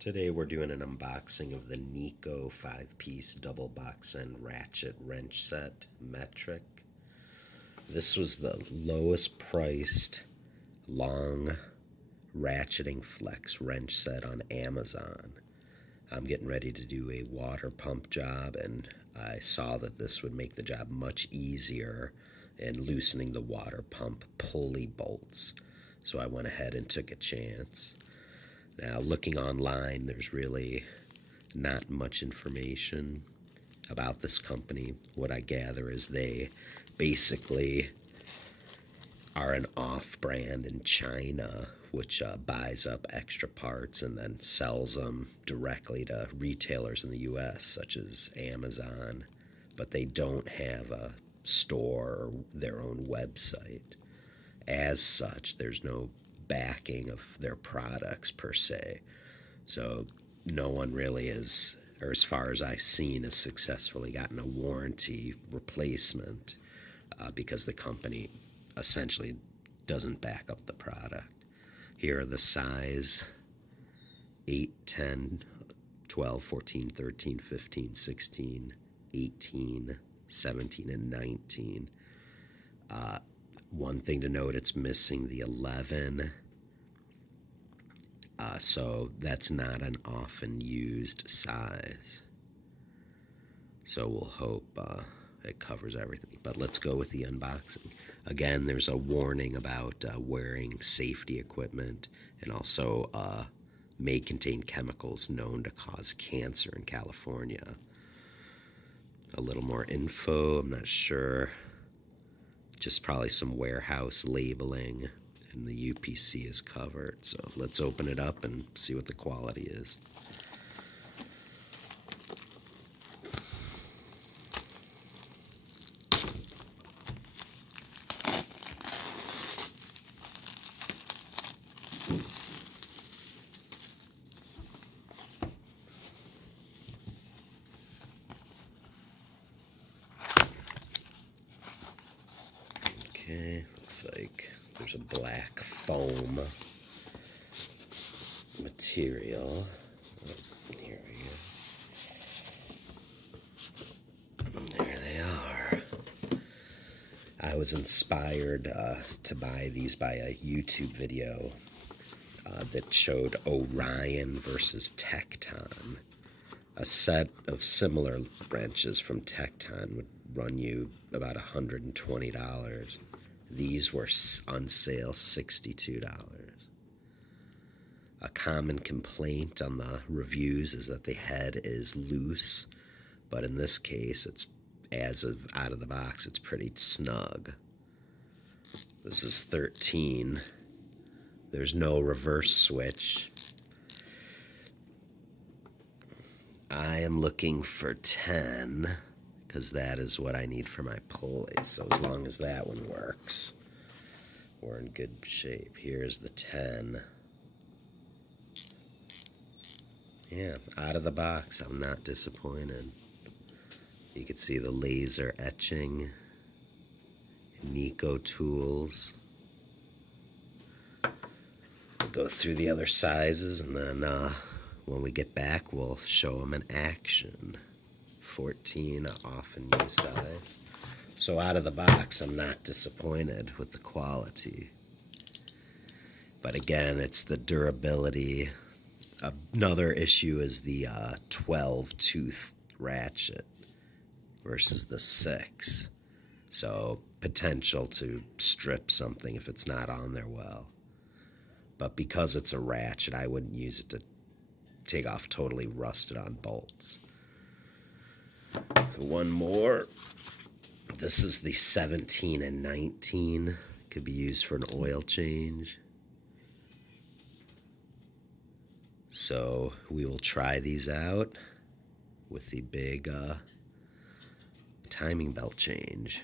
Today we're doing an unboxing of the Neiko 5-piece double box end ratchet wrench set metric. This was the lowest priced long ratcheting flex wrench set on Amazon. I'm getting ready to do a water pump job, and I saw that this would make the job much easier in loosening the water pump pulley bolts. So I went ahead and took a chance. Now, looking online, there's really not much information about this company. What I gather is they basically are an off-brand in China, which buys up extra parts and then sells them directly to retailers in the U.S., such as Amazon, but they don't have a store or their own website. As such, there's no backing of their products per se. So no one really is, or as far as I've seen, has successfully gotten a warranty replacement because the company essentially doesn't back up the product. Here are the size: 8, 10, 12, 14, 13, 15, 16, 18, 17, and 19. One thing to note, it's missing the 11. So that's not an often used size. So we'll hope it covers everything. But let's go with the unboxing. Again, there's a warning about wearing safety equipment, and also may contain chemicals known to cause cancer in California. A little more info, I'm not sure. Just probably some warehouse labeling, and the UPC is covered. So let's open it up and see what the quality is. Okay, looks like there's a black foam material. Here we go. There they are. I was inspired to buy these by a YouTube video that showed Orion versus Tecton. A set of similar wrenches from Tecton would run you about $120. These were on sale $62. A common complaint on the reviews is that the head is loose, but in this case, it's out of the box, it's pretty snug. This is 13. There's no reverse switch. I am looking for 10, because that is what I need for my pulley. So as long as that one works, we're in good shape. Here's the 10. Yeah, out of the box, I'm not disappointed. You can see the laser etching, Neiko tools. Go through the other sizes, and then when we get back, we'll show them in action. 14, often used size. So out of the box, I'm not disappointed with the quality. But again, it's the durability. Another issue is the 12-tooth ratchet versus the 6. So potential to strip something if it's not on there well. But because it's a ratchet, I wouldn't use it to take off totally rusted on bolts. So one more. This is the 17 and 19. Could be used for an oil change. So we will try these out with the big timing belt change.